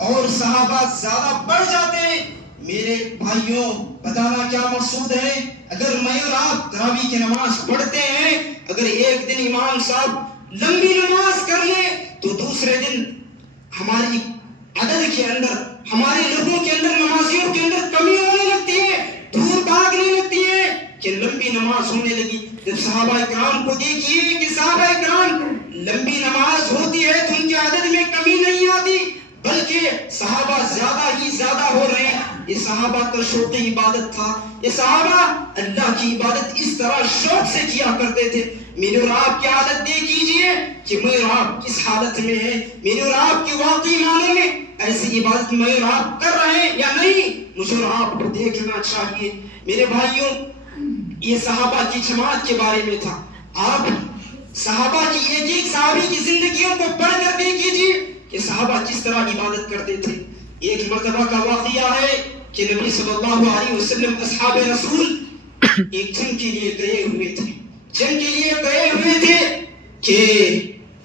اور صحابہ زیادہ بڑھ جاتے ہیں. میرے بھائیوں بتانا کیا مقصود ہے؟ اگر میں اور آپ تراویح کی نماز پڑھتے ہیں، اگر ایک دن امام صاحب لمبی نماز کر لے تو دوسرے دن ہماری عدد کے اندر، ہمارے لوگوں کے اندر، نمازیوں کے اندر کمی ہونے لگتی ہے، دور بھاگنے لگتی ہے کہ لمبی نماز ہونے لگی. جب صحابہ کرام کو دیکھیے کہ صحابہ کرام لمبی نماز ہوتی ہے تو ان کی عدد میں کمی نہیں آتی، بلکہ صحابہ زیادہ ہی زیادہ ہو رہے ہیں. یہ صحابہ کا شوق عبادت تھا. یہ صحابہ اللہ کی عبادت اس طرح شوق سے کیا کرتے تھے. میرے اور آپ کی عادت دیکھ کیجئے کہ میں اور آپ کس حالت میں ہیں. میرے اور آپ کی واقعی معنی میں ایسی عبادت میں اور آپ کر رہے ہیں یا نہیں، مجھے اور آپ کو دیکھنا چاہیے. میرے بھائیوں، یہ صحابہ کی جماعت کے بارے میں تھا. آپ صحابہ کی ایک ایک صحابی کی زندگیوں کو پڑھ کر دیکھ کیجئے کہ صحابہ کس طرح عبادت کرتے تھے. ایک مرتبہ کا واقعہ ہے کہ نبی صلی اللہ علیہ وسلم اصحاب رسول ایک جنگ کے لیے گئے ہوئے تھے. جنگ کے لیے گئے ہوئے تھے کہ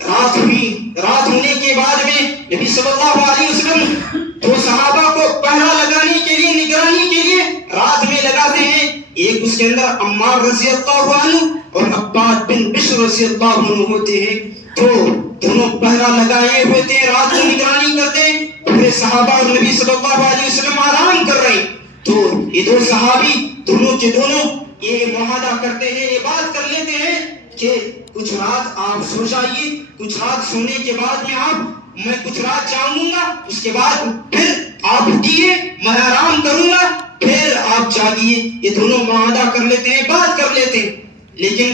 رات ہوئی. رات ہونے کے بعد میں نبی صلی اللہ علیہ وسلم دو صحابہ کو پہرا لگانے کے لیے، نگرانی کے لیے رات میں لگاتے ہیں. ایک اس کے اندر عمار رضی اللہ عنہ اور عباد بن بشر رضی اللہ عنہ ہوتے ہیں. تو دونوں پہرا لگائے ہوئے تھے، رات کو نگرانی کرتے ہیں. پورے صحابہ اور نبی صلی اللہ علیہ وسلم آرام کر رہے ہیں. تو یہ دو صحابی دونوں کے دونوں یہ معاہدہ کرتے ہیں، یہ بات کر لیتے ہیں کہ کچھ رات آپ سو جائیے، کچھ رات سونے کے بعد میں کچھ رات جاؤں گا، اس کے بعد پھر آپ اٹھیے، میں آرام کروں گا، پھر آپ جاگیے. یہ دونوں معاہدہ کر لیتے ہیں، بات کر لیتے ہیں. لیکن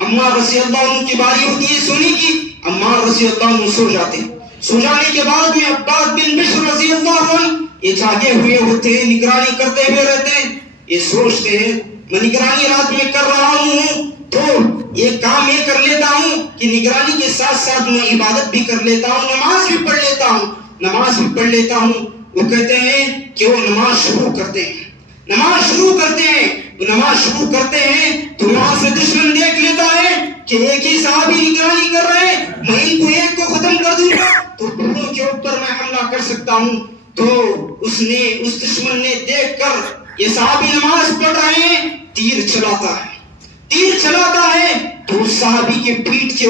عمار رضی اللہ عنہ کی باری ہوتی ہے سونے کی. عمار رضی اللہ عنہ سو جاتے ہیں. سو جانے کے بعد میں عباد بن بشر رضی اللہ عنہ یہ جاگے ہوئے ہوتے ہیں، نگرانی کرتے ہوئے رہتے ہیں. یہ سوچتے ہیں میں نگرانی رات میں کر رہا ہوں تو ایک کام یہ کر لیتا ہوں کہ نگرانی کے ساتھ ساتھ میں عبادت بھی کر لیتا ہوں، نماز بھی پڑھ لیتا ہوں. وہ کہتے ہیں کہ وہ نماز شروع کرتے ہیں. نماز شروع کرتے ہیں تو وہاں سے دشمن دیکھ لیتا ہے کہ ایک ہی صحابی نگرانی کر رہے ہیں، میں ان کو ایک کو ختم کر دوں گا تو دونوں کے اوپر میں حملہ کر سکتا ہوں. تو اس دشمن نے دیکھ کر یہ صحابی نماز پڑھ رہے ہیں، تیر چلاتا ہے تو اس صحابی کے پیٹھ کے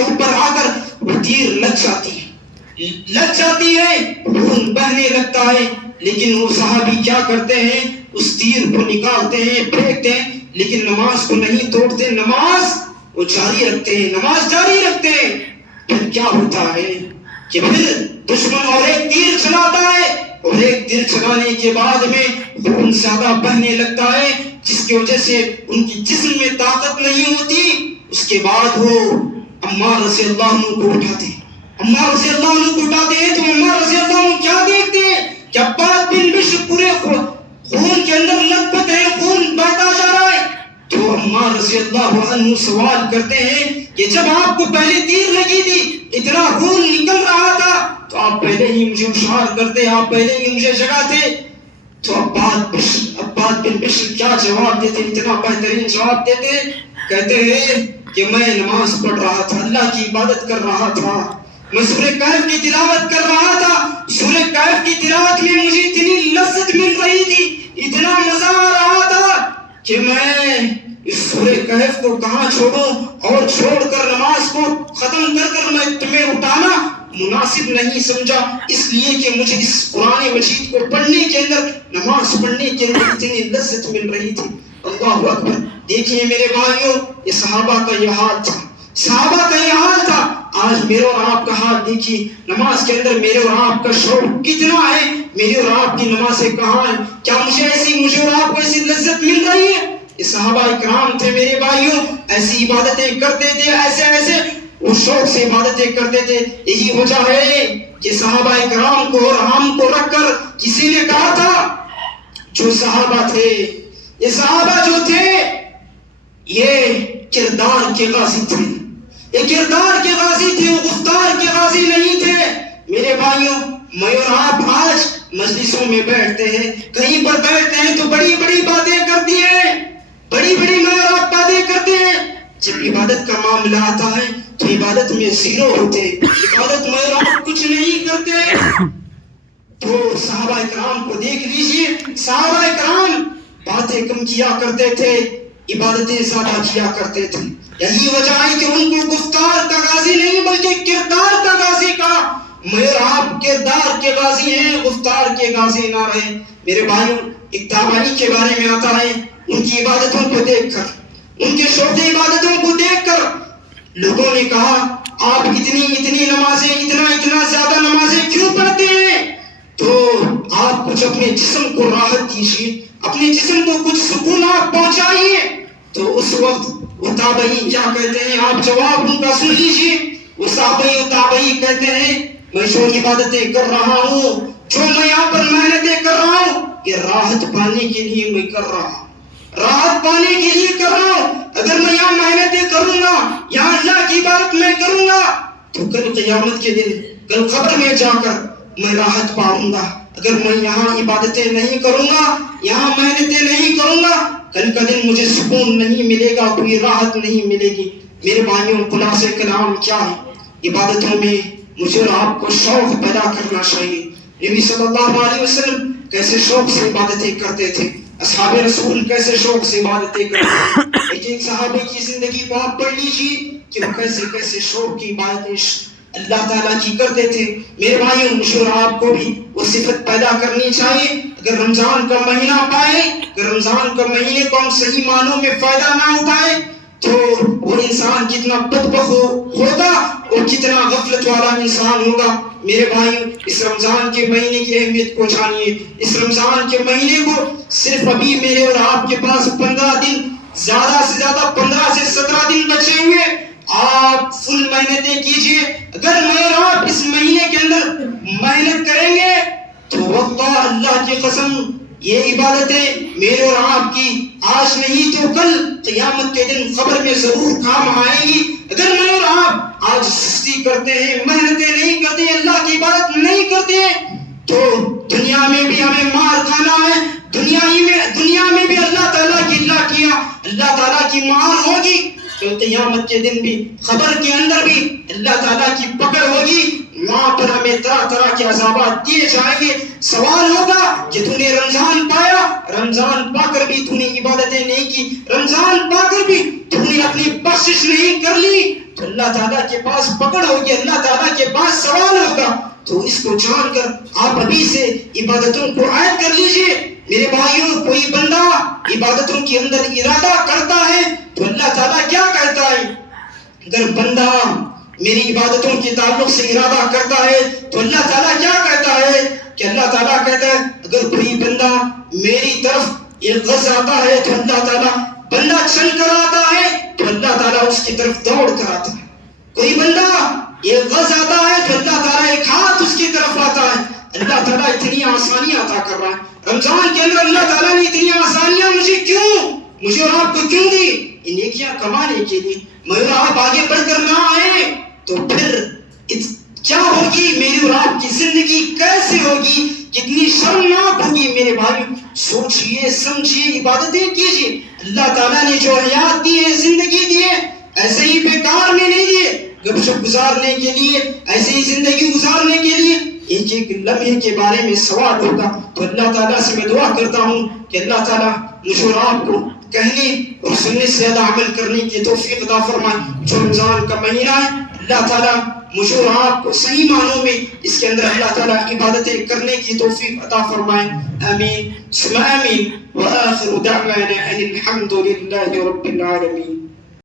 اوپر آ کر وہ تیر لگ جاتی ہے، خون بہنے لگتا ہے. لیکن وہ صحابی کیا کرتے ہیں، اس تیر کو نکالتے ہیں، پھینکتے ہیں، لیکن نماز کو نہیں توڑتے، نماز وہ جاری رکھتے ہیں. پھر کیا ہوتا ہے کہ پھر دشمن اور ایک تیر چلاتا ہے، اور ایک تیر چلانے کے بعد میں خون زیادہ بہنے لگتا ہے، جس کی وجہ سے ان کی جسم میں طاقت نہیں ہوتی. اس کے بعد وہ عمار رضی اللہ عنہ کو اٹھاتے ہیں. تو عمار رضی اللہ عنہ کیا دیکھتے ہیں کہ عباد بن بشر پورے خون کے اندر لطپت ہے، خون بہتا جا رہا ہے. تو عمار رضی اللہ عنہ سوال کرتے ہیں کہ جب آپ کو پہلے تیر لگی تھی، اتنا خون نکل رہا تھا تو آپ پہلے ہی مجھے ہوشیار کرتے، آپ پہلے ہی مجھے جگاتے. تو عباد بن بشر کیا جواب دیتے، اتنا بہترین جواب دیتے. کہتے ہیں کہ میں نماز پڑھ رہا تھا، اللہ کی عبادت کر رہا تھا، میں سورہ کہف کی تلاوت کر رہا تھا. سورہ کہف کی تلاوت میں مجھے اتنی لذت مل رہی تھی، اتنا مزہ آ رہا تھا کہ میں اس سورہ کہف کو کہاں چھوڑوں، اور چھوڑ کر نماز کو ختم کر میں تمہیں اٹھانا مناسب نہیں سمجھا، اس لیے کہ مجھے اس قرآن مجید کو پڑھنے کے اندر، نماز پڑھنے کے اندر اتنی لذت مل رہی تھی. اللہ اکبر. دیکھیے میرے بھائیوں، یہ صحابہ کا یہ حال تھا. آج میرے اور آپ کا حال دیکھیے، نماز کے اندر میرے اور آپ کا شوق کتنا ہے. میرے اور آپ کی نمازیں کہاں ہیں؟ کیا مجھے اور آپ کو ایسی لذت مل رہی ہے؟ یہ صحابہ کرام تھے میرے بھائیوں، ایسی عبادتیں کرتے تھے، ایسے وہ شوق سے عبادتیں کرتے تھے. یہی وجہ ہے کہ صحابہ کرام کو اور ہم کو رکھ کر کسی نے کہا تھا، جو صحابہ تھے، یہ صحابہ جو تھے یہ کردار کے غازی تھے، وہ گفتار کے غازی نہیں تھے. میرے بھائیوں، میں اور آپ آج مجلسوں میں بیٹھتے ہیں، کہیں پر بیٹھتے ہیں تو بڑی باتیں کرتی ہیں، بڑی میں اور آپ باتیں کرتے ہیں. جب عبادت کا معاملہ آتا ہے تو عبادت میں زیرو ہوتے، عبادت میں آپ کچھ نہیں کرتے۔ تو صحابہ کرام کو دیکھ لیجئے، صحابہ کرام باتیں کم کیا کرتے تھے، عبادتیں زیادہ کیا کرتے تھے۔ یہی وجہ ہے کہ ان کو گفتار کا غازی نہیں بلکہ کردار کا غازی کا، مگر آپ کردار کے غازی ہیں، گفتار کے غازی نہ رہے۔ میرے بھائیوں، ایک تابعی کے بارے میں آتا ہے، ان کی عبادتوں کو دیکھ کر، ان کے شوق عبادتوں کو دیکھ کر لوگوں نے کہا آپ اتنی نمازیں، اتنا زیادہ نمازیں کیوں پڑھتے ہیں؟ تو آپ کچھ اپنے جسم کو راحت دیجیے، اپنے جسم کو کچھ سکون آپ پہنچائیے۔ تو اس وقت وہ تابعی کیا کہتے ہیں، آپ جواب ان کا سن لیجیے۔ وہ تابعی کہتے ہیں میں جو عبادتیں کر رہا ہوں، جو میں یہاں پر محنتیں کر رہا ہوں، یہ راحت پانے کے لیے میں کر رہا ہوں، راحت پانے کے لیے کر رہا ہوں۔ اگر میں یہاں محنتیں کروں گا، یہاں اللہ کی عبادت میں کروں گا، تو کل قیامت کے دن، کل قبر میں جا کر میں راحت پاؤں گا۔ اگر میں یہاں عبادتیں نہیں کروں گا، یہاں محنتیں نہیں کروں گا، کل کا دن مجھے سکون نہیں ملے گا، کوئی راحت نہیں ملے گی۔ میرے بھائیوں، خلاصہ کلام کیا ہے؟ عبادتوں میں مجھے اور آپ کو شوق پیدا کرنا چاہیے۔ نبی صلی اللہ علیہ وسلم کیسے شوق سے عبادتیں کرتے تھے، اصحاب رسول کیسے شوق سے عبادتیں کرتے تھے۔ ایک صحابی کی زندگی کو آپ پڑھ لیجیے کہ وہ کیسے شوق کی عبادتیں اللہ تعالیٰ کی کرتے تھے۔ میرے بھائیوں، مجھے اور آپ کو بھی وہ صفت پیدا کرنی چاہیے۔ اگر رمضان کا مہینہ پائے، اگر رمضان کا مہینے کو ہم صحیح معنوں میں فائدہ نہ اٹھائے، تو وہ انسان کتنا بدبخت ہوگا اور کتنا غفلت والا انسان ہوگا۔ میرے بھائیوں، اس رمضان کے مہینے کی اہمیت کو جانیے۔ اس رمضان کے مہینے کو صرف ابھی میرے اور آپ کے پاس 15 دن، زیادہ سے زیادہ 15 سے 17 دن بچے ہوئے، آپ فل محنتیں کیجئے۔ اگر میں اور آپ اس مہینے کے اندر محنت کریں گے تو واللہ اللہ کی قسم یہ عبادتیں میرے اور آپ کی آج نہیں تو کل قیامت کے دن قبر میں ضرور کام آئیں گی۔ اگر میں اور آپ آج سستی کرتے ہیں، محنتیں نہیں کرتے ہیں، اللہ کی عبادت نہیں کرتے ہیں، تو دنیا میں بھی ہمیں مار کھانا ہے، دنیا میں بھی اللہ تعالیٰ کی مار ہوگی، کل قیامت کے دن بھی، خبر کے اندر بھی اللہ تعالیٰ کی پکڑ ہوگی۔ وہاں پر ہمیں طرح طرح کے عذابات دیے جائیں گے۔ سوال ہوگا کہ تو نے رمضان پایا، رمضان پا کر بھی تو نے عبادتیں نہیں کی، رمضان پا کر بھی تو نے اپنی بخشش نہیں کر لی، تو اللہ تعالیٰ کے پاس پکڑ ہوگی، اللہ تعالیٰ کے پاس سوال ہوگا۔ تو اس کو جان کر آپ ابھی سے عبادتوں کو عائد کر لیجئے۔ میرے بھائیوں، کوئی بندہ عبادتوں کے اندر ارادہ کرتا ہے تو اللہ تعالیٰ کیا کہتا ہے؟ اگر بندہ میری عبادتوں کے تعلق سے ارادہ کرتا ہے تو اللہ تعالیٰ کیا کہتا ہے؟ کہ اللہ تعالیٰ کہتا ہے اگر کوئی بندہ میری طرف ایک غض آتا ہے تو اللہ تعالیٰ، بندہ چل کر آتا ہے تو اللہ تعالیٰ اس کی طرف دوڑ کر آتا ہے۔ کوئی بندہ ایک غض آتا ہے تو اللہ تعالیٰ ایک ہاتھ اس کی طرف آتا ہے۔ اللہ تعالیٰ اتنی آسانیاں عطا کر رہا ہے رمضان کے اندر۔ اللہ تعالیٰ نے اتنی آسانیاں مجھے اور آپ کو کیوں دی؟ یہ نیکیاں کمانے کے لیے۔ مگر آپ آگے بڑھ کر نہ آئے تو پھر کیا ہوگی؟ میری اور آپ کی زندگی کیسے ہوگی؟ کتنی شرمناک ہوگی۔ میرے بھائی سوچئے سمجھیے، عبادتیں کیجیے۔ اللہ تعالیٰ نے جو حیات دی ہے، زندگی دی ہے، ایسے ہی بیکار میں نہیں دیے گپ شپ گزارنے کے لیے، ایسے ہی زندگی گزارنے کے لیے۔ ایک ایک لمحے کے بارے میں سوال ہوگا۔ تو اللہ تعالیٰ سے میں دعا کرتا ہوں کہ اللہ تعالیٰ مجھے اور آپ کو کہنے اور سننے سے زیادہ عمل کرنے کی توفیق عطا فرمائے۔ جو رمضان کا مہینہ ہے، اللہ تعالیٰ مجھے اور آپ کو صحیح معنوں میں اس کے اندر اللہ تعالیٰ عبادتیں کرنے کی توفیق عطا فرمائے۔ آمین ثم آمین۔ وآخر دعوانا ان الحمد للہ رب العالمین۔